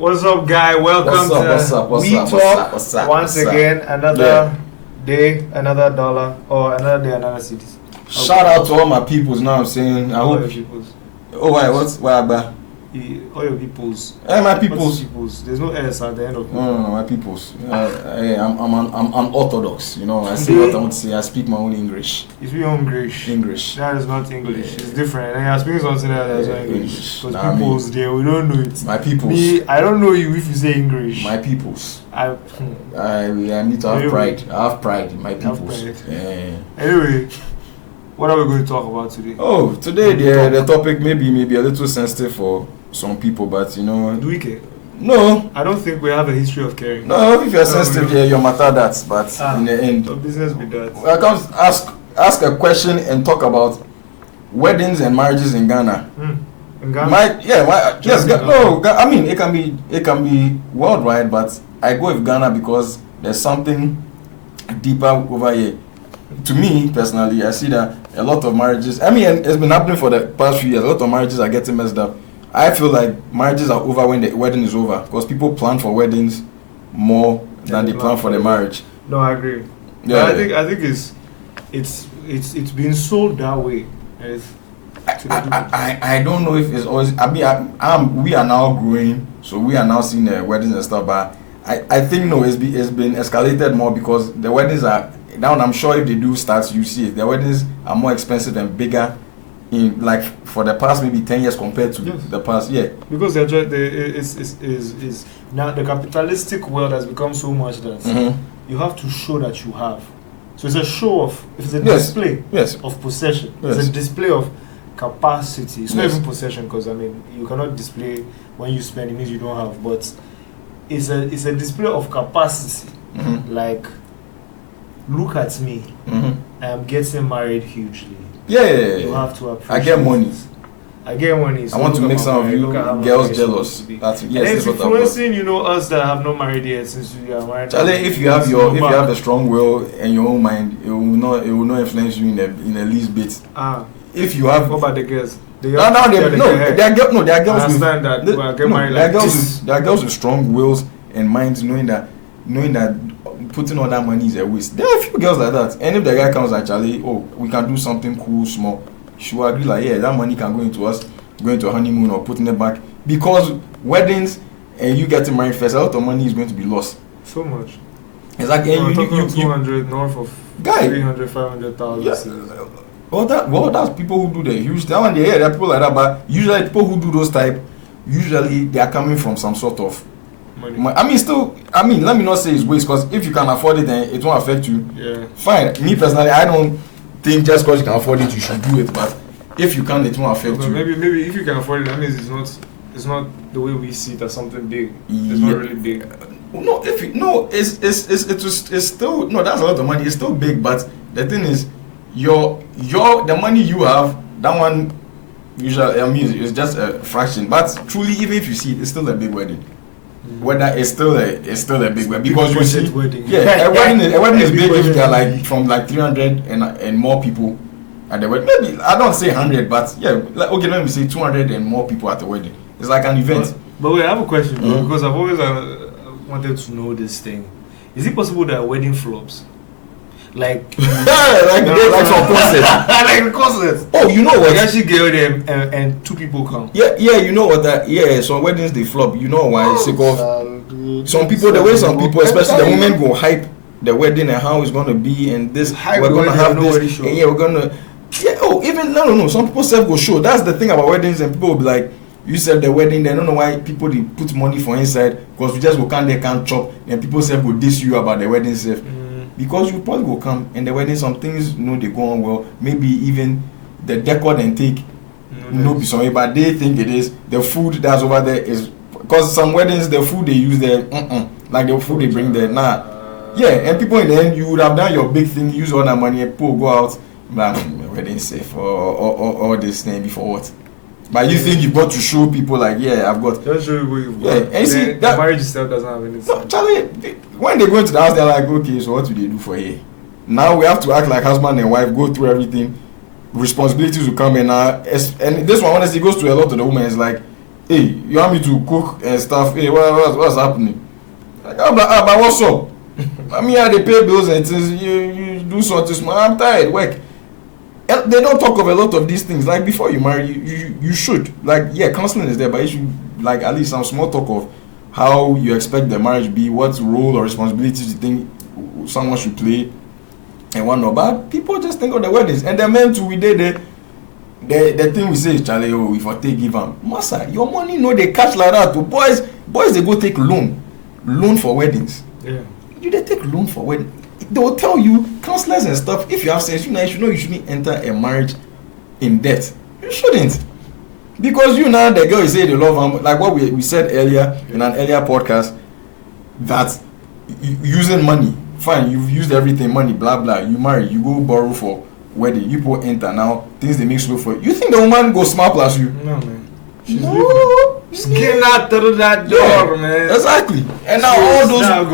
What's up, guy? Welcome to WeTalk. Once again, another day, another dollar, or another day, another city. Shout out to all my peoples. Now I'm saying, I All hope. your peoples. Oh, why about? All your peoples. Hey, my peoples. Peoples. There's no S at the end of it. No, my peoples. I'm orthodox. You know, I say what I want to say. I speak my own English. You speak English. English. That is not English. It's different. And you're speaking something that is not English. Because Nah, peoples there, we don't know it. My peoples. Me, I don't know you if you say English. My peoples. I need to have pride. I have pride in my peoples. Yeah. Anyway, what are we going to talk about today? Oh, today the topic may be a little sensitive for some people, but you know. Do we care? No. I don't think we have a history of caring. No, if you're sensitive, yeah, you're matter that. But in the end, so business with that. I can ask a question and talk about weddings and marriages in Ghana. In Ghana? I mean it can be worldwide, but I go with Ghana because there's something deeper over here. To me personally, I see that a lot of marriages. I mean, it's been happening for the past few years. A lot of marriages are getting messed up. I feel like marriages are over when the wedding is over because people plan for weddings more than they plan for the marriage. No, I agree. Yeah, I think it's been sold that way. I don't know if it's always. I mean, we are now growing, so we are now seeing the weddings and stuff. But I think no, it's been escalated more because the weddings are now. I'm sure if they do start, you see it. The weddings are more expensive and bigger. In like for the past maybe 10 years compared to the past, because is now the capitalistic world has become so much that you have to show that you have. So it's a show of, it's a display of possession. It's a display of capacity. It's not even possession because I mean you cannot display when you spend. It means you don't have, but it's a display of capacity. Like, look at me. I am getting married hugely. Yeah. You have to appreciate. I get money. So I want to make some of you girls jealous. That's it's influencing, us that have not married yet since we are married. Charlie, if you have a strong will and your own mind, it will not influence you in the least bit. If you have, what about the girls? There are girls with strong wills and minds, knowing that putting all that money is a waste. There are a few girls like that. And if the guy comes actually, we can do something cool, small, she will agree like, that money can go into us, going to a honeymoon or putting it back. Because weddings and you getting married first, a lot of money is going to be lost. So much. It's like you 200 north of 300, 500,000. Yeah. Well, that's people who do the huge. That one, there are people like that, but usually people who do those type, usually they are coming from some sort of money. I mean, let me not say it's waste because if you can afford it, then it won't affect you. Yeah. Fine. Me personally, I don't think just because you can afford it, you should do it. But if you can't, it won't affect you. Maybe if you can afford it, that means it's not the way we see it as something big. It's not really big. No, it's still no. That's a lot of money. It's still big, but the thing is, the money you have, that one usually it's just a fraction. But truly, even if you see it, it's still a big wedding. Whether it's still a big wedding because you see, wedding. A wedding is big if they're like from like 300 and more people at the wedding. Maybe I don't say 100, but let me say 200 and more people at the wedding. It's like an event. But wait, I have a question because I've always wanted to know this thing. Is it possible that a wedding flops? Like some concert. Like the concert. Oh, you know what? You actually get there and two people come. Yeah, you know what? Some weddings they flop. You know why? It's because some people, especially the women, go hype the wedding and how it's gonna be and this. We're gonna have this. And we're gonna. Yeah. Oh, even no. Some people self go show. That's the thing about weddings, and people will be like, you said the wedding. They don't know why people they put money for inside because we just go can't chop, and people self go diss you about the wedding self. Because you probably will come and the wedding, some things they go on well. Maybe even the decor and take be something, but they think it is. The food that's over there is because some weddings the food they use there, like the food they bring there. And people in the end you would have done your big thing, use all that money, and people go out, wedding safe or this thing before what? But you think you've got to show people like, I've got. Just show you what you've got. And see, that marriage itself doesn't have anything. No, Charlie, when they go into the house, they're like, okay, so what do they do for here? Now we have to act like husband and wife, go through everything. Responsibilities will come in now. And this one, honestly, goes to a lot of the women. It's like, hey, you want me to cook and stuff? Hey, what's happening? Like, but what's up? I mean, they pay bills and things. You do something small. I'm tired. Work. And they don't talk of a lot of these things. Like before you marry, you should. Like, yeah, counseling is there, but you should like at least some small talk of how you expect the marriage to be, what role or responsibilities you think someone should play, and whatnot. But people just think of the weddings, and the men too. We did the thing we say is, Charlie, oh, if I take give them, massa, your money no they catch like that. To boys they go take loan for weddings. Yeah. They take loan for wedding. They will tell you, counselors and stuff, if you have sense, you shouldn't enter a marriage in debt. You shouldn't. Because the girl you say they love him, like what we said earlier in an earlier podcast, that using money, fine, you've used everything, money, blah, blah, you marry, you go borrow for wedding, you go enter now, things they make slow for you. You think the woman go smart plus you? No, man. She's getting out through that door, man. Exactly. And now all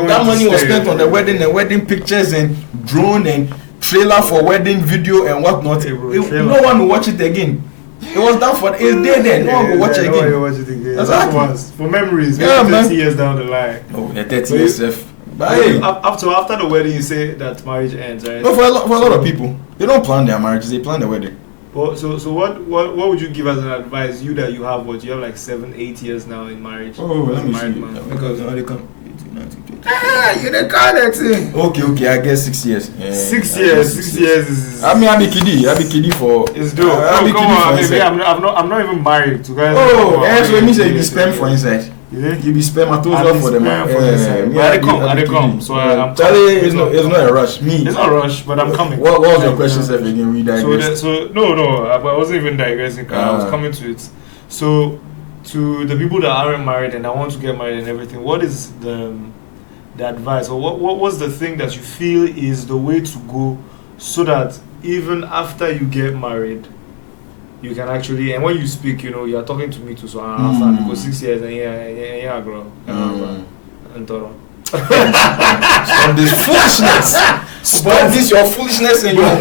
that money was spent on the wedding and wedding pictures and drone and trailer for wedding video and whatnot. No one will watch it again. It was done for it's there. No one will watch it again. Exactly. For memories, maybe 30 years down the line. Oh, yeah, 30 years. After the wedding, you say that marriage ends, right? No, for a lot of people, they don't plan their marriages; they plan their wedding. So what would you give as an advice? You have like 7-8 years now in marriage. Oh, let me see. Because they come. You the kind of thing. Okay, I guess 6 years. Yeah, 6 years. 6 years is. I be kiddie for. It's dope. Come on, maybe I'm not even married to guys. Oh, so it means you be sperm for inside. You be spermatozoa for the man. I come. So Charlie, it's not a rush. It's not a rush, but I'm coming. What was your question, Seth? Again, we digressed. No, I wasn't even digressing. I was coming to it. So, to the people that aren't married and that want to get married and everything, what is the advice, or what was the thing that you feel is the way to go, so that even after you get married, you can actually, and when you speak, you are talking to me too, so I understand, because 6 years and yeah, girl, and Stop this foolishness. Stop this your foolishness and your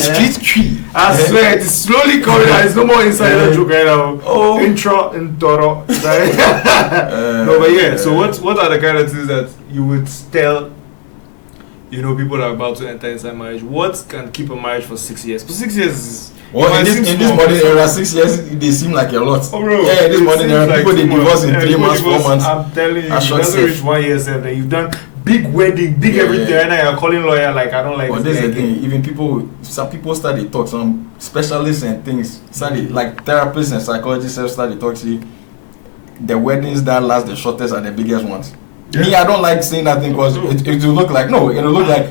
street tree. I swear, it's slowly coming out. It's no more insider joke right now. Oh, intro and Toro. No, but yeah. So what are the kind of things that you would tell? People that are about to enter inside marriage. What can keep a marriage for 6 years? For 6 years is. Well, in this modern era, 6 years they seem like a lot. Oh, bro. Yeah, in this modern era, people they divorce in 3 months, 4 months. I'm telling you, you doesn't reach 1 year, then you've done big wedding, big everything, and now you're calling lawyer like I don't like. But this is the thing. Even some people started talk. Some specialists and things started like therapists and psychologists have started talk. See, the weddings that last the shortest are the biggest ones. Yeah. Me, I don't like saying that thing because it will look like it'll look like.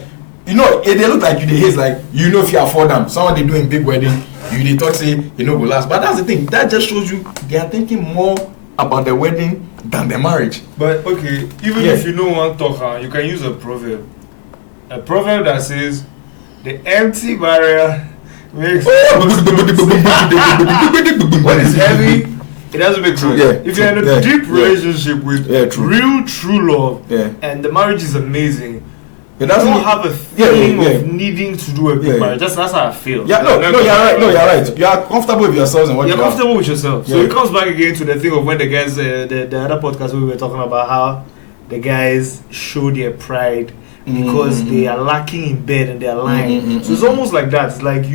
They look like you. They hate like if you afford them. Someone they doing big wedding, they talk say go last. But that's the thing. That just shows you they are thinking more about the wedding than the marriage. But okay, even if you don't want to talk, you can use a proverb that says, "The empty barrel makes." When it's heavy, it doesn't make sense. Yeah, if you're in a deep relationship with real true love, and the marriage is amazing. You don't have a feeling of needing to do a big marriage. That's how I feel. Yeah, no, you're right. No, you're right. You are comfortable with yourselves and what you're comfortable with yourself. So it comes back again to the thing of when the guys, the other podcast we were talking about how the guys show their pride because they are lacking in bed and they are lying. So it's almost like that. It's like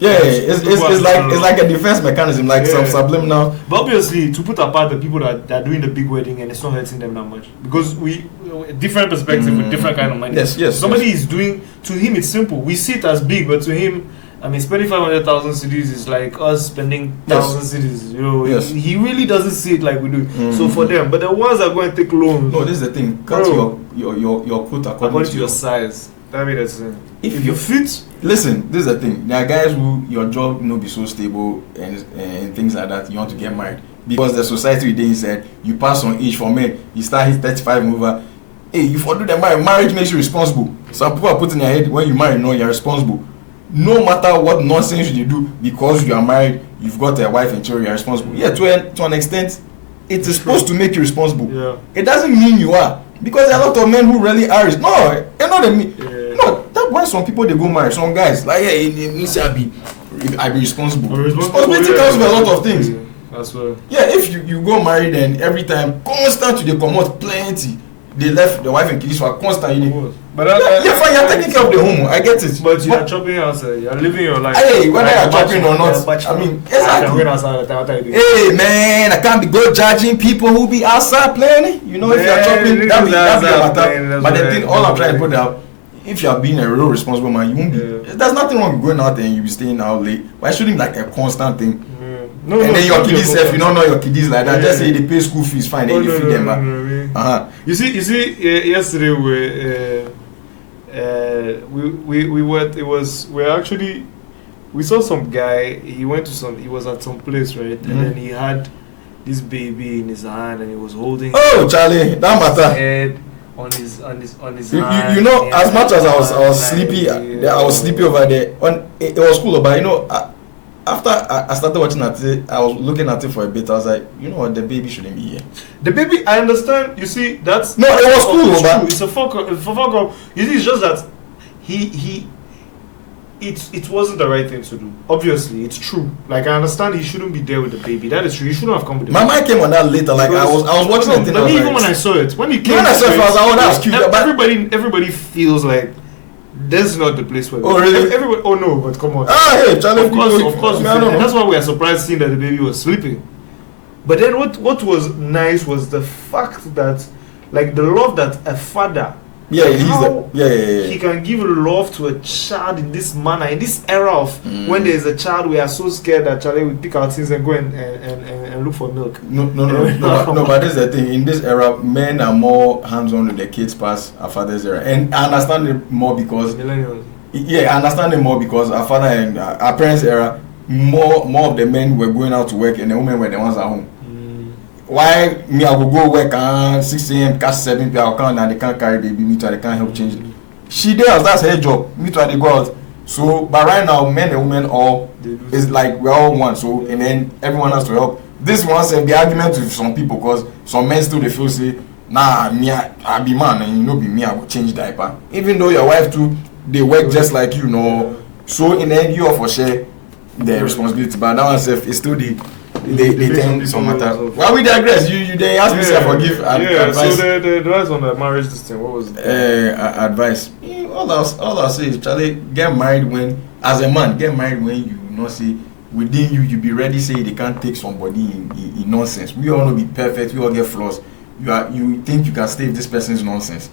it's like a defense mechanism, like some subliminal. But obviously, to put apart the people that are doing the big wedding and it's not hurting them that much because we different perspective with different kind of money. Yes. Somebody is doing, to him it's simple. We see it as big, but to him, spending 500,000 cedis is like us spending 1,000 cedis. He really doesn't see it like we do. So for them, but the ones that are going to take loans. No, this is the thing. Cut your quote according to your size. That means if you fit. Listen, this is the thing. There are guys who your job be so stable and things like that. You want to get married because the society within said you pass on age for men. You start hit 35 and over. Hey, you for do the marriage makes you responsible. Some people are putting their head when you marry, no, you're responsible. No matter what nonsense you do, because you are married, you've got a wife and children, you're responsible. Yeah, to an extent, it is supposed to make you responsible. Yeah. It doesn't mean you are. Because there are a lot of men who really are. No, it's not me. No, that's why some people they go marry. Some guys, like, in Nisabi, I be responsible. Responsibility comes with a lot of things. As well. Yeah, if you go married and every time constant they come out plenty, they left the wife and kids for constantly. But fine, you're taking care of the home. I get it. But you're chopping outside. You're living your life. Hey, whether you're chopping or not, I mean, exactly. Hey man, I can't be go judging people who be outside playing. You know, if you're chopping, that be matter. But the thing, all I'm trying to put out, if you're being a real responsible man, you won't be. There's nothing wrong with going out there and you be staying out late. But it shouldn't be like a constant thing. No, and then your kiddies, if you don't know your kiddies like that, just say they pay school fees, fine, then you feed them back. You see, yesterday we saw some guy. He was at some place, right, and then he had this baby in his hand, and he was holding. Oh, Charlie, that matter. Head on his hand. You know, as much as I was sleepy, I was sleepy over there. It was cool, but you know. After I started watching it, I was looking at it for a bit. I was like, you know what, the baby shouldn't be here. The baby, I understand. You see, that's no, it was cool, but it's a fuck up. You see, it's just that it wasn't the right thing to do. Obviously, it's true. Like I understand, he shouldn't be there with the baby. That is true. He shouldn't have come with the baby. My mind came on that later. Like I was watching the thing. But even when I saw it, when he came, when I saw it, I was like, oh, that's cute. But everybody feels like. This is not the place where. Oh really? Everybody. Oh no! But come on. Hey, Charlie. Of course. That's why we are surprised seeing that the baby was sleeping. But then, what was nice was the fact that, like, the love that a father. He can give love to a child in this manner, in this era of when there is a child, we are so scared that Charlie will pick out things and go and look for milk. No, but this is the thing. In this era, men are more hands-on with their kids past our father's era. And I understand it more because... Millennials. Yeah, I understand it more because our father and our parents' era, more of the men were going out to work and the women were the ones at home. Why me I will go work at 6 a.m. catch 7 p.m. I'll come and they can't carry baby, me too, they can't help change it. She does, that's her job. Me too, they go out. So but right now men and women all is like we're all one. So and then everyone has to help. This one said the argument with some people because some men still they feel say, nah, me I be man and you know be me, I will change diaper. Even though your wife too, they work just like you know. So in the end you have for share the responsibility. But that one self is still they tend some matter. Well, we digress. You they ask me to forgive advice. So the advice on the marriage this thing, what was it? Advice. All I'll say is Charlie, get married when as a man, get married when you know say within you be ready say they can't take somebody in nonsense. We all know be perfect, we all get flaws. You think you can stay with this person's nonsense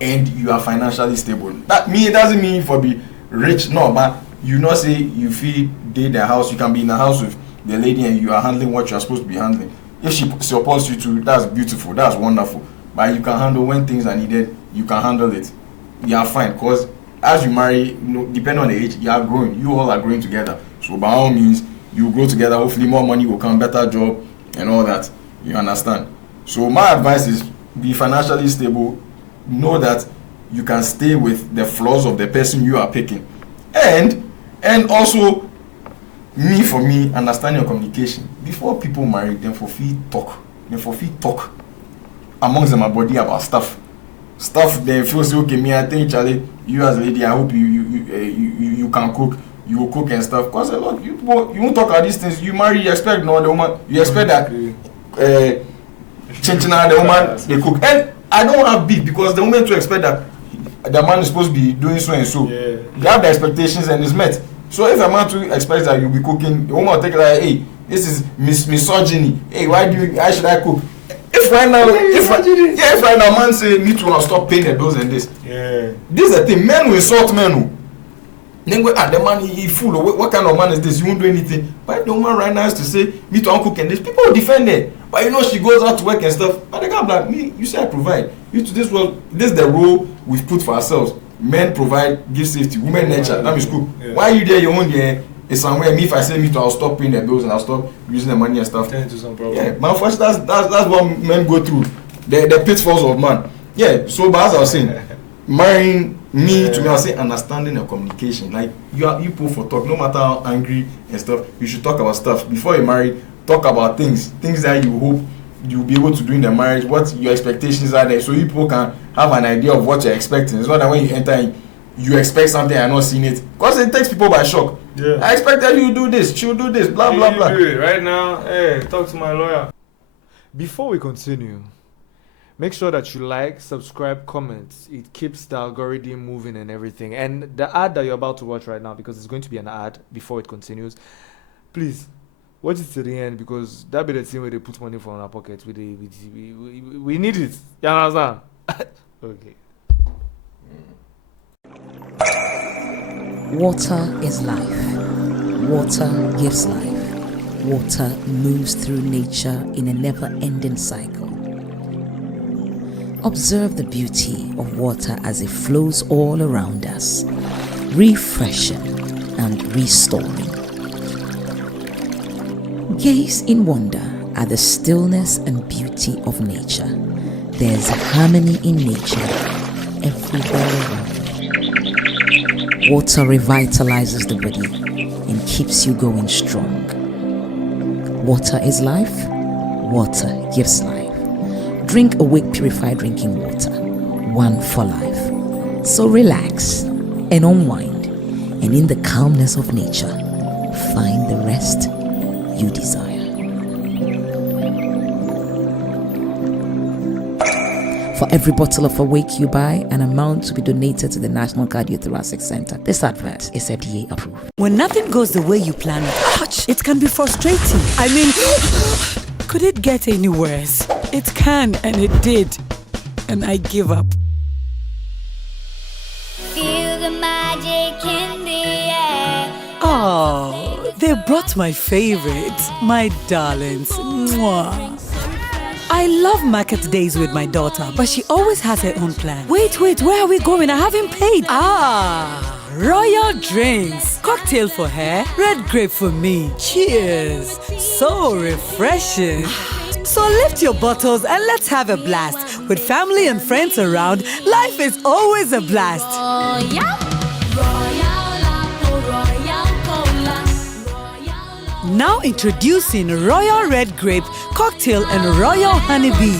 and you are financially stable. That it doesn't mean for be rich, no, but you know say you feel their house, you can be in a house with the lady and you are handling what you are supposed to be handling. If she supports you to, that's beautiful, that's wonderful. But you can handle when things are needed, you can handle it. You are fine because as you marry, you know, depending on the age, you are growing. You all are growing together. So by all means, you grow together. Hopefully more money will come, better job and all that. You understand? So my advice is be financially stable. Know that you can stay with the flaws of the person you are picking. And also for me, understand your communication. Before people marry, then for fee talk. Amongst them body about stuff. They feel say, okay, me, I think Charlie, you as a lady, I hope you can cook. You will cook and stuff. Because a lot you won't talk about these things. You marry, you expect no the woman, you expect that chinchina the woman they cook. And I don't have beef because the woman to expect that the man is supposed to be doing so and so. Yeah. They have the expectations and it's met. So if a man to expect that you'll be cooking, the woman will take it like, hey, this is misogyny. Hey, why should I cook? If right now man say me too, I'll stop paying the bills and this. Yeah. This is the thing. Men will insult men. Then go the man he fool. What kind of man is this? You won't do anything. But the woman right now is to say me too, I'm cooking this. People will defend it. But you know she goes out to work and stuff. But they can't like me. You say I provide. You to this world. This is the role we've put for ourselves. Men provide, give safety. Women nature. That is cool. Yeah. Why are you there? Your own there is somewhere. Me if I say me too, I'll stop paying the bills and I'll stop using the money and stuff. Turn into some problem. Yeah, man. First, that's what men go through. The pitfalls of man. Yeah. So, but as I was saying, marrying me to me, I say understanding and communication. Like you put for talk. No matter how angry and stuff, you should talk about stuff before you marry. Talk about things that you hope you'll be able to do in the marriage, what your expectations are there, so you people can have an idea of what you're expecting. It's not that when you enter in, you expect something and not seeing it, because it takes people by shock. Yeah. I expected you to do this. She'll do this. Blah blah blah. Do it right now. Hey, talk to my lawyer. Before we continue, make sure that you like, subscribe, comment. It keeps the algorithm moving and everything. And the ad that you're about to watch right now, because it's going to be an ad before it continues, please watch it to the end, because that be the thing where they put money from our pocket. We need it. You understand? Okay. Water is life. Water gives life. Water moves through nature in a never-ending cycle. Observe the beauty of water as it flows all around us, refreshing and restoring. Gaze in wonder at the stillness and beauty of nature. There's harmony in nature everywhere around. Water revitalizes the body and keeps you going strong. Water is life. Water gives life. Drink Awake Purified Drinking Water. One for life. So relax and unwind, and in the calmness of nature, find the rest you desire. For every bottle of Awake you buy, an amount to be donated to the National Cardiothoracic Center. This advert is FDA approved. When nothing goes the way you plan it can be frustrating. I mean, could it get any worse? It can, and it did. And I give up. Feel the magic in the air. Oh, they brought my favorites, my darlings. Mwah. I love market days with my daughter, but she always has her own plan. Wait, where are we going? I haven't paid. Royal drinks. Cocktail for her, red grape for me. Cheers. So refreshing. So lift your bottles and let's have a blast. With family and friends around, life is always a blast. Now introducing Royal Red Grape Cocktail and Royal Honeybee.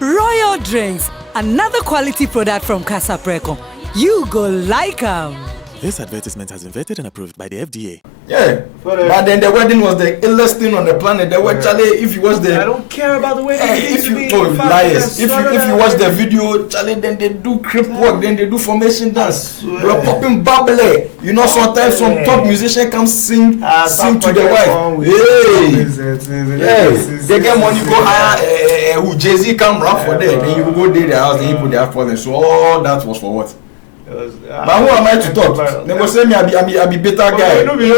Royal Drinks, another quality product from Casa Preco. You go like 'em. This advertisement has been vetted and approved by the FDA. Yeah, but then the wedding was the illest thing on the planet. They were Charlie. If you watch the, I don't care about the wedding. If you liars, if you watch the video, Charlie, then they do crip work, then they do formation dance. We're popping bubbly. You know, sometimes some top musician comes sing to the wife. Hey, they get money, go hire who Jay-Z come rap for them. Then you go there the house, then you put their father. So all that was for what? But who am I to talk? They must say me I be better guy. You know, be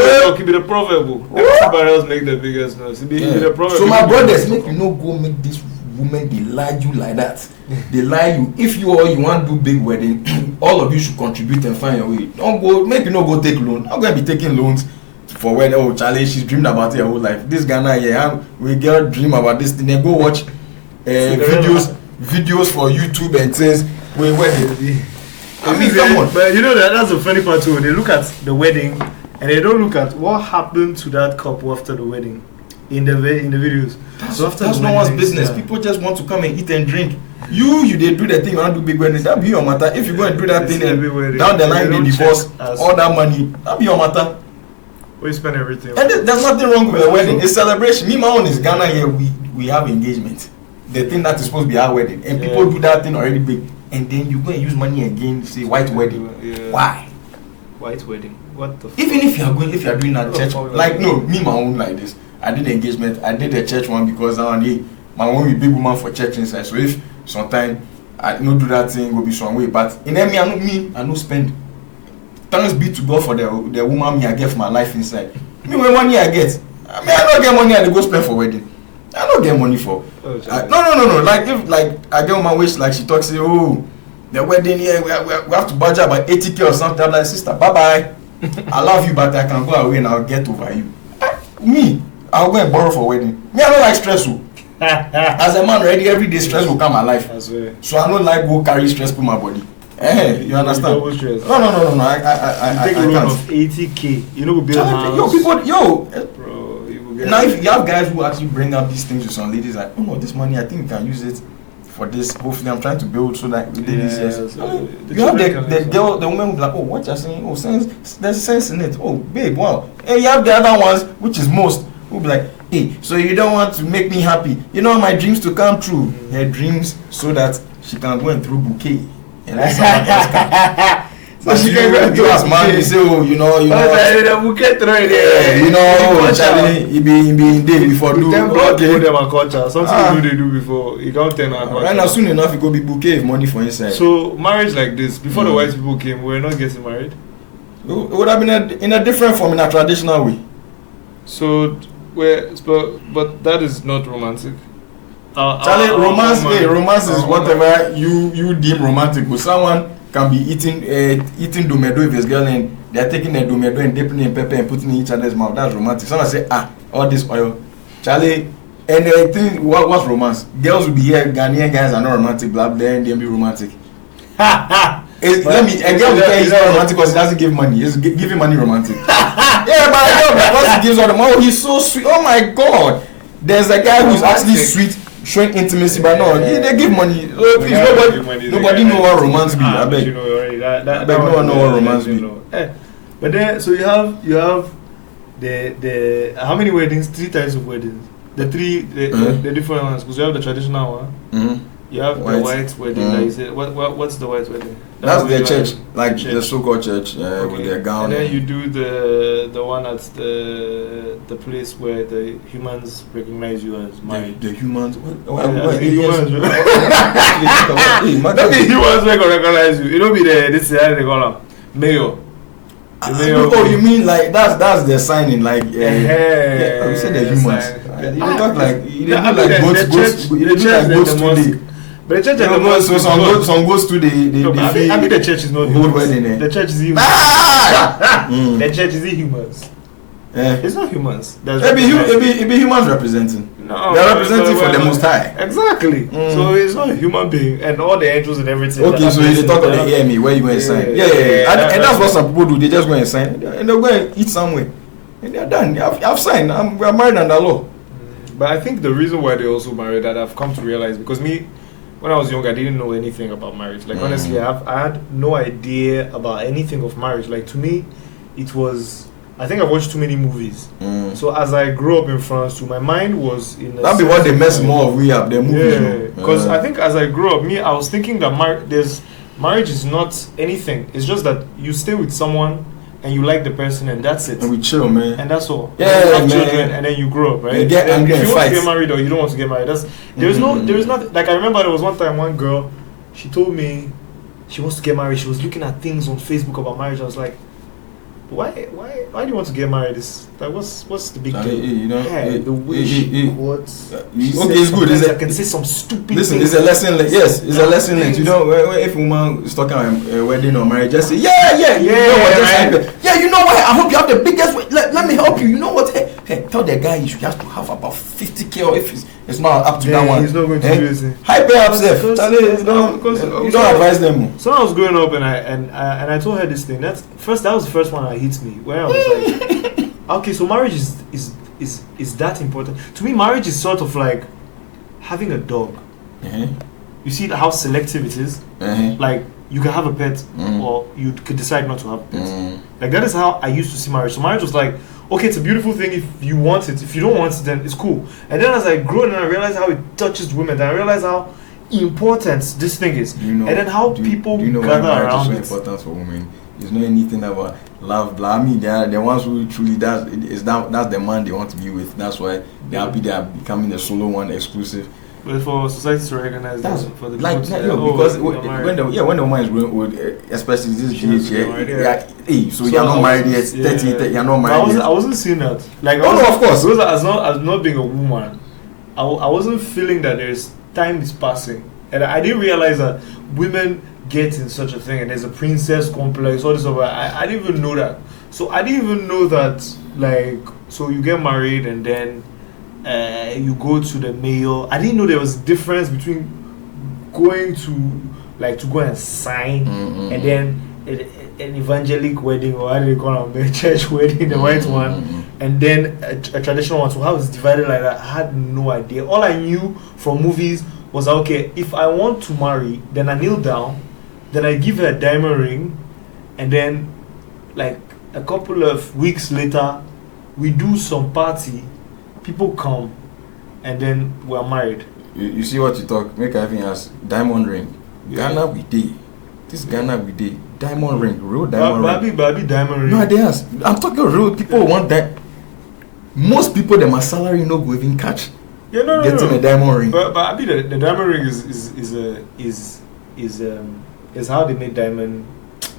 the proverb. Everybody else make the biggest noise. Be the proverb. So my brothers, make you no go make this woman they lie you like that. They lie you. If you want to do big wedding, all of you should contribute and find your way. Don't go make you no go take loan. I'm going to be taking loans for when Charlie she's dreamed about it her whole life. This Ghana here, we girl dream about this thing. Then go watch videos for YouTube and says where they. I mean, come on. But you know that's the funny part too. They look at the wedding and they don't look at what happened to that couple after the wedding in the videos. That's no one's business. People just want to come and eat and drink. You they do the thing. You want to do big wedding. That be your matter. If you go and do that thing and down the line they divorce all that money, that be your matter. We spend everything. And there's nothing wrong with the wedding. It's celebration. Me, my own is Ghana here. We have engagement. The thing that is supposed to be our wedding, and people do that thing already big. And then you go and use money again, say white wedding. Yeah. Why? White wedding. What the? Even if you are doing a church, like no, me my own like this. I did the engagement. I did the church one because my own be big woman for church inside. So if sometimes I no do that thing, will be some way. But in me, I no spend. Thanks be to God for the woman me I get for my life inside. Me when money I get, I don't get money I go spend for wedding. I don't get money for. No. Like if I get on my waist, like she talks, say, oh, the wedding here, we have to budget about 80K or something. I'm like, sister, bye. I love you, but I can go away and I'll get over you. Me, I'll go and borrow for wedding. Me, I don't like stress. As a man, already every day stress will come my life. So I don't like go carry stress to my body. You understand? No. I take a loan of 80K. You know, we build a house. Now, if you have guys who actually bring up these things to some ladies, like, oh no, this money, I think you can use it for this whole thing I'm trying to build so that within these years. So you have the girl, the woman will be like, oh, what you're saying? Oh, there's sense in it. Oh, babe, wow. And you have the other ones, which is most, who be like, hey, so you don't want to make me happy. You know my dreams to come true. Her dreams so that she can go and throw bouquet. And that's someone else can. So she can go and do as man, you say, oh, you know, the bouquet right there. You know, Charlie, he be in day before do. Okay. Them a culture. Something they do before. You don't tell them. Right now, soon enough, it go be bouquet of money for inside. So marriage like this, before the white people came, we were not getting married. It would have been in a different form, in a traditional way. So, but that is not romantic. Charlie, romance is whatever you deem romantic. But someone can be eating domedo with his girl and they're taking the domedo and dipping in pepper and putting in each other's mouth. That's romantic. Someone say, all this oil. Charlie, and I think what's romance? Girls will be here, Ghanaian guys are not romantic, blah blah, and they'll be romantic. A girl will tell he's not romantic because he doesn't give money. He's giving money romantic. Yeah, but a girl because he gives all the money, he's so sweet. Oh my god. There's a guy who's actually sweet, showing intimacy, but no, they give money. So please, nobody know what romance be. I beg. No one know what romance be. But then, so you have the how many weddings? 3 types of weddings. The different ones. Because you have the traditional one. Mm-hmm. You have the white wedding. That you say, what's the white wedding? That's the church, like the so-called church with their gown. And then you do the one at the place where the humans recognize you as married. The humans? What the humans? The humans recognize you. It don't be this how they call them mayor. Oh, you mean like that's the signing, like you said the humans. You talk like ghosts. You look like ghosts today. But the church and the mosque. So some goes to I mean the church is not humans. The church is humans. The church is humans. It's not humans. It be humans representing. No, they're representing for the Most High. Exactly. So it's not a human being, and all the angels and everything. Okay, so you talk about the AME where you go and sign. Yeah. And that's what some people do. They just go and sign, and they'll go and eat somewhere, and they're done. I've signed. We're married under law. But I think the reason why they also married, that I've come to realize, because me, when I was young, I didn't know anything about marriage. Like honestly, I had no idea about anything of marriage. Like to me, it was. I think I watched too many movies. So as I grew up in France, my mind was in. That'd be what they mess more of. We have the movies. Yeah, because I think as I grew up, I was thinking that marriage is not anything. It's just that you stay with someone and you like the person, and that's it. And we chill, man. And that's all. Yeah, you have children, and then you grow up, right? You get angry if you want to get married or you don't want to get married, there is not. Like I remember there was one time one girl, she told me she wants to get married. She was looking at things on Facebook about marriage. I was like, why do you want to get married? What's the big deal? The wish. Okay, it's good. I can say some stupid. Listen, it's a lesson. Yes, it's a lesson. You know, if a woman is talking about a wedding or marriage, just say, yeah. You know what? You know what? I hope you have the biggest. Let me help you. You know what? Hey, tell the guy you should have to have about 50K, or if it's not up to that one. He's not going to do it. High pay up, Seth. You don't advise them. So I was growing up, and I told her this thing. That was the first one that hit me. Where I was like, okay, so marriage is that important? To me, marriage is sort of like having a dog. You see how selective it is. Like you can have a pet, or you could decide not to have a pet. Like that is how I used to see marriage. So marriage was like, okay, it's a beautiful thing if you want it. If you don't want it, then it's cool. And then as I grew and I realized how it touches women, then I realized how important this thing is. And then how people gather around it. It's so important for women. It's not anything about love, blah. I mean, they are the ones who truly that's the man they want to be with. That's why they're happy they are becoming the solo one, exclusive. But for society to recognize that, for the like because when the woman is growing old, especially this age, so you're not married yet, 30, you're not married yet. I wasn't seeing that. Like, of course. Because as not being a woman, I wasn't feeling that time is passing, and I didn't realize that women get in such a thing, and there's a princess complex, all this over. I didn't even know that. So I didn't even know that, like, so you get married and then you go to the mayor. I didn't know there was a difference between going to go and sign and then an evangelic wedding, or how do they call them, a church wedding, the white one, and then a traditional one. So how it's divided like that, I had no idea. All I knew from movies was okay, if I want to marry, then I kneel down, then I give her a diamond ring, and then like a couple of weeks later, we do some party, people come, and then we're married. You see what you talk, make everything else. Diamond ring. Ghana we did. This Ghana we did. Diamond ring, real diamond ring. Baby diamond ring. No, they ask. I'm talking real people want that. Most people them a salary no go even catch. Yeah, no, getting a diamond ring. But I mean the diamond ring is how they make diamond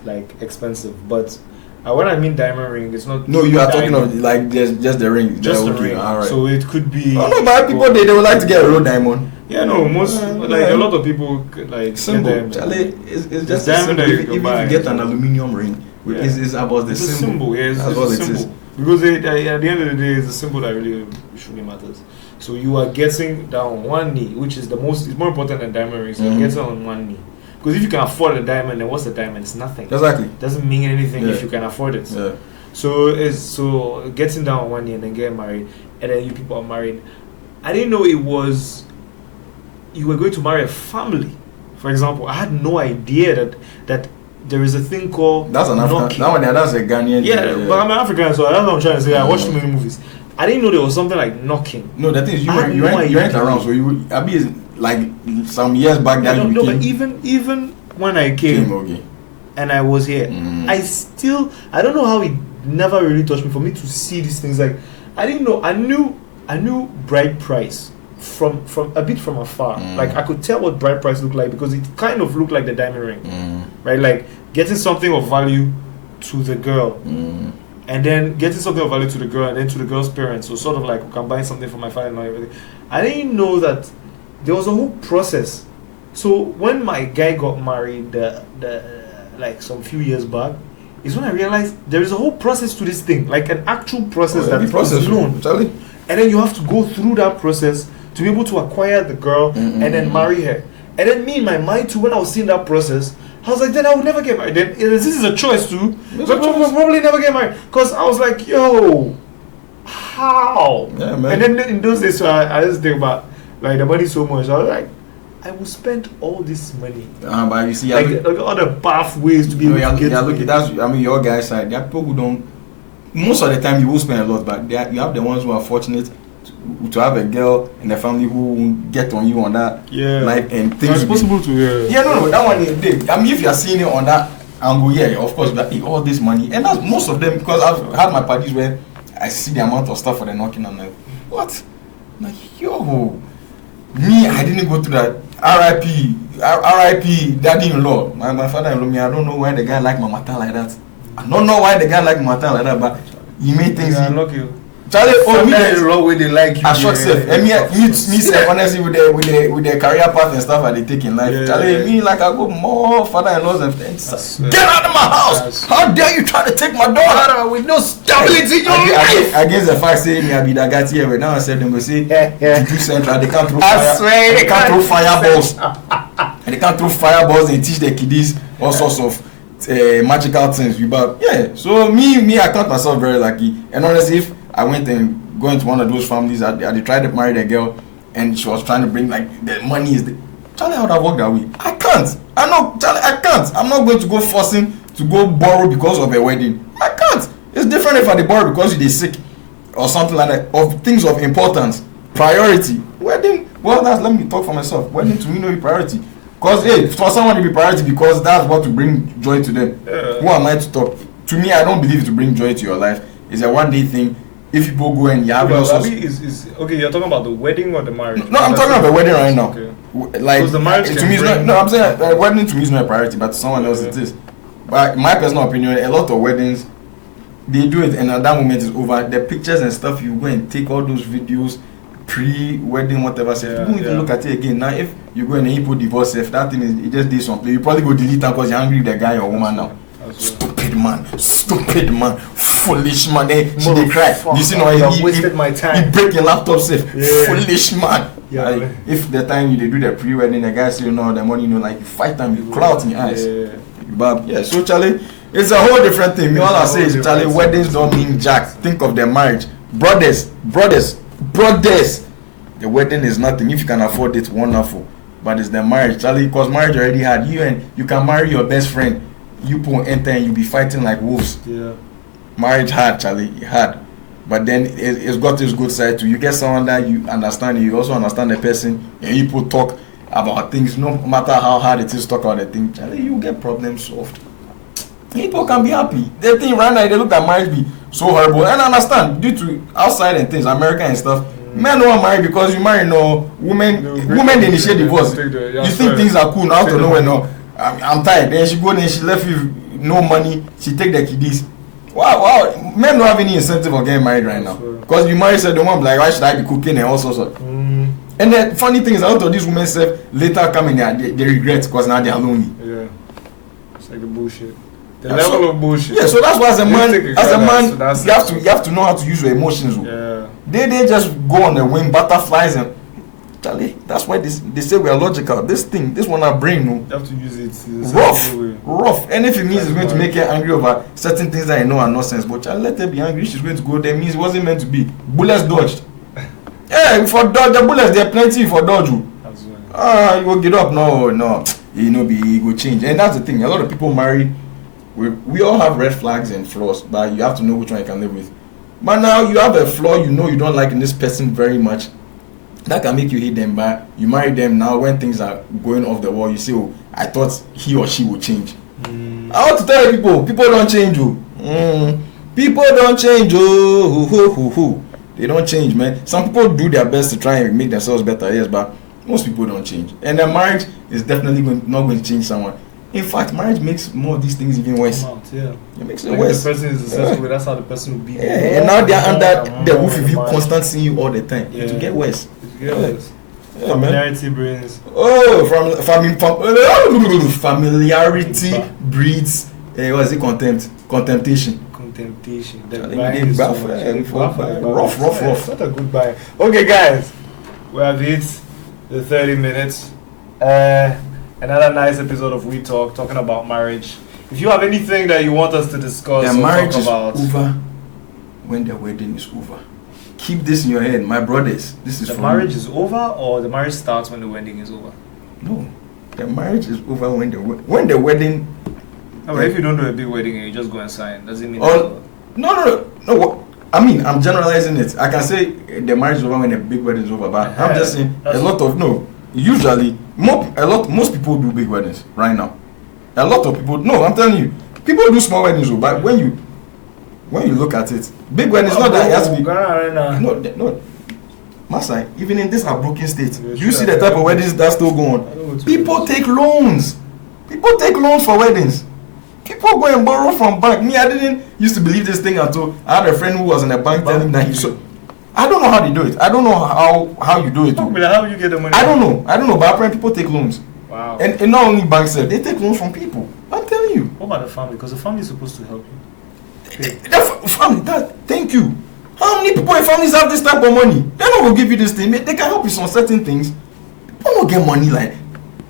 like expensive. But when I mean diamond ring, it's not. No, you are talking of like just the ring. Just the ring. All right. So it could be. Oh no, but people they would like to get a real diamond. Yeah, no, most like a lot of people like symbol. Charlie, it's just a symbol. Even if you get an aluminium ring, it's about the symbol. Yeah, that's what it is. Because at the end of the day, it's a symbol that really matters. So you are getting down on one knee, which is it's more important than diamond rings. You're getting on one knee. Because if you can afford a diamond, then what's the diamond? It's nothing. Exactly. It doesn't mean anything if you can afford it. Yeah. So getting down on one knee and then getting married, and then you people are married. I didn't know it was you were going to marry a family. For example, I had no idea that there is a thing called that's an African. That's a Ghanaian. Yeah, but I'm African, so that's what I'm trying to say. I watched too many movies. I didn't know there was something like knocking. No, the thing is you weren't around, so you like some years back that you became. But even when I came okay. and I was here, I don't know how it never really touched me for me to see these things. Like I didn't know. I knew bride price from a bit from afar. Like I could tell what bride price looked like because it kind of looked like the diamond ring, right? Like getting something of value to the girl, and then getting something of value to the girl, and then to the girl's parents. So sort of like, we can buy something for my father and everything. I didn't know that there was a whole process. So when my guy got married, like some few years back, is when I realized there is a whole process to this thing, like an actual process that is known. And then you have to go through that process to be able to acquire the girl and then marry her. And then me in my mind too, when I was seeing that process, I was like, then I would never get married. Then this is a choice too. But I will probably never get married. Because I was like, yo, how? Yeah, man. And then in those days, so I just think about like the money so much. I was like, I will spend all this money. But you see, like all the pathways to be able to get. Look, that's your guys' side. There are people who don't. Most of the time, you will spend a lot, but you have the ones who are fortunate to have a girl in the family who get on you on that. Yeah. Like and things. It's possible to. Yeah, no, that one is big. I mean, if you are seeing it on that angle, yeah, of course, but all this money, and that's most of them because I've had my parties where I see the amount of stuff for the knocking. I'm like, what? I'm like, yo. Me, I didn't go through that. R.I.P. Daddy-in-law. My father-in-law. Me, I don't know why the guy like my matter like that. I don't know why the guy like my matter like that, but he made things. I love you. Charlie, me the wrong way they like you. I short self. And me say honestly with the career path and stuff I they take in life. Yeah. Charlie, me like I go more father-in-laws and friends. Get out of my house! How dare you try to take my daughter with no stability in your life? Against the fact saying me I be that guy here, but now I said them go say Juju Central they can't throw fire. I swear they can't throw fireballs. And they can't throw fireballs and teach the kiddies all sorts of magical things. So me I count myself very lucky. And honestly, if I went and go into one of those families, I tried to marry the girl, and she was trying to bring like the money is the Charlie. How would I work that way? I can't. I know, Charlie. I can't. I'm not going to go forcing to go borrow because of a wedding. I can't. It's different if I borrow because you're sick or something like that. Of things of importance, priority. Wedding. Well, let me talk for myself. Wedding to me no be priority. Because for someone to be priority because that's what to bring joy to them. Who am I to talk? To me, I don't believe it to bring joy to your life. It's a one day thing. If people go and you have okay, you're talking about the wedding or the marriage? No, I'm talking about the wedding right now. Okay. Like the marriage to me, I'm saying wedding to me is not a priority, but to someone else it is. But my personal opinion, a lot of weddings, they do it, and at that moment is over. The pictures and stuff, you go and take all those videos, pre-wedding, whatever. So you don't even look at it again. Now, if you go and you put divorce, if that thing is it just did something, you probably go delete them because you're angry with the guy or woman now. Stupid man, foolish man. They cry. You see, no, he wasted my time. He break your laptop safe. Foolish man. Yeah, like, if the time you do the pre-wedding, the guy say no, the money, like you fight them, you clout in your eyes. So Charlie, it's a whole different thing. All I say is Charlie, weddings don't mean jack. Think of their marriage, brothers. The wedding is nothing. If you can afford it, wonderful. but it's the marriage, Charlie. Because marriage already hard. You can marry your best friend. You put enter and you be fighting like wolves. Yeah. Marriage hard, Charlie, hard. But then it's got its good side too. You get someone that you understand, you also understand the person, and you put talk about things, no matter how hard it is to talk about the thing, Charlie, you get problems solved. People can be happy. They think right now, they look at marriage be so horrible. And I understand, due to outside and things, America and stuff, men don't want marry because you marry no women they initiate divorce. You think things are cool now to nowhere no. I'm tired. Then she go and she left you no money, she take the kiddies. Wow, men don't have any incentive of getting married right now. Because you marry said the one like, why should I be cooking and all sorts of. And the funny thing is, a lot of these women say later come in there, they regret because now they are lonely. Yeah, it's like the bullshit. The level of bullshit. Yeah, so that's why as a man, you have to know how to use your emotions. Yeah. They just go on the wing, butterflies and Charlie. That's why they say we are logical. This one our brain. You have to use it. Rough. And if it means it's going to make her angry over certain things that I know are nonsense, but Charlie, let her be angry. She's going to go there. Means it wasn't meant to be. Bullets dodged. Yeah, for dodge the bullets, there are plenty for dodge. You will get up. No. It will change. And that's the thing. A lot of people marry. We all have red flags and flaws, but you have to know which one you can live with. But now you have a flaw you know you don't like in this person very much. That can make you hate them, but you marry them now when things are going off the wall. You say, oh, I thought he or she would change. I want to tell you people don't change. People don't change. They don't change, man. Some people do their best to try and make themselves better, yes, but most people don't change. And the marriage is definitely not going to change someone. In fact, marriage makes more of these things even worse. It makes it worse. The person is successful, that's how the person will be. Yeah, and now they are under the roof of you, constant seeing you all the time. It will get worse. Familiarity brings. Oh, familiarity breeds. What is it? Contemptation. Rough. Not a good buy. Okay, guys, we have hit the 30 minutes. Another nice episode of WeTalk talking about marriage. If you have anything that you want us to discuss, marriage talk about, is over when the wedding is over. Keep this in your head, my brothers. This is the marriage is over, or the marriage starts when the wedding is over. No, the marriage is over when the wedding. No, if you don't do a big wedding and you just go and sign, does it mean? No. I mean, I'm generalizing it. I can say the marriage is over when the big wedding is over, but I'm just saying usually most people do big weddings right now. A lot of people, no, I'm telling you, people do small weddings, but when you look at it, big wedding is not that it has to be. No, Masai, even in this broken state, you see the type of weddings that still go on. People take loans. People take loans for weddings. People go and borrow from bank. Me, I didn't used to believe this thing until I had a friend who was in a bank telling me that he saw. I don't know how they do it. I don't know how you do it. How you get the money? I don't know. But apparently people take loans. Wow. And not only banks, they take loans from people. I'm telling you. What about the family? Because the family is supposed to help you. The family, thank you. How many people in families have this type of money? They're not going to give you this thing. They can help you on certain things. People don't get money like that.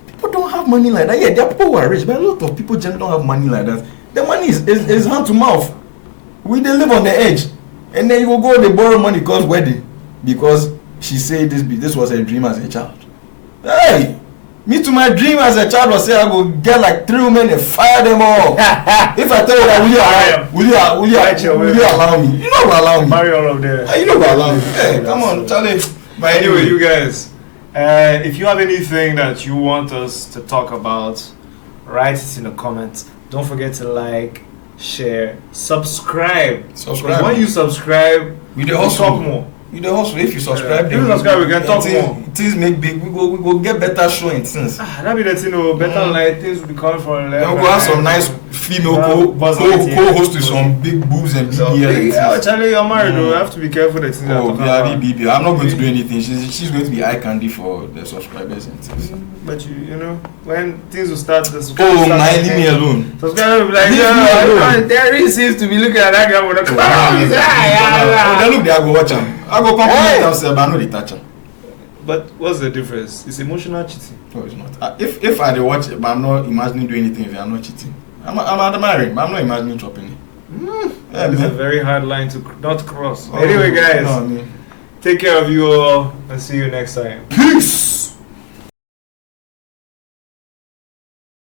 People don't have money like that. Yeah, there are people who are rich, but a lot of people generally don't have money like that. The money is hand to mouth. They live on the edge. And then you will go, they borrow money because wedding. Because she said this was her dream as a child. Hey! Me too, my dream as a child was say I go get like 3 women and fire them all. If I tell you that, will you allow me? You know will allow me. Marry all of them. You know will allow me. Hey, come on, Charlie. But anyway, you guys, if you have anything that you want us to talk about, write it in the comments. Don't forget to like, share, subscribe. When you subscribe, we talk more. You know also if you subscribe, we can talk more. Things make big. We go get better show and things. That be the thing. Better light things will be coming from. Then we go have some nice female co-host with some big boobs and BBL. Yeah, Charlie, you're married though. You have to be careful the things. BBL. I'm not going to do anything. She's going to be eye candy for the subscribers and things. But you know when things will start. Leave me alone. Subscribers will be like, there seems to be looking at that guy with a car. They look there, I go watch him. I go compliment myself, but I know they touch him. But what's the difference? It's emotional cheating. No, it's not. If I watch it, but I'm not imagining doing anything if I'm not cheating. I'm admiring, but I'm not imagining chopping it. It's a very hard line to not cross. Anyway, guys, take care of you all and see you next time. Peace!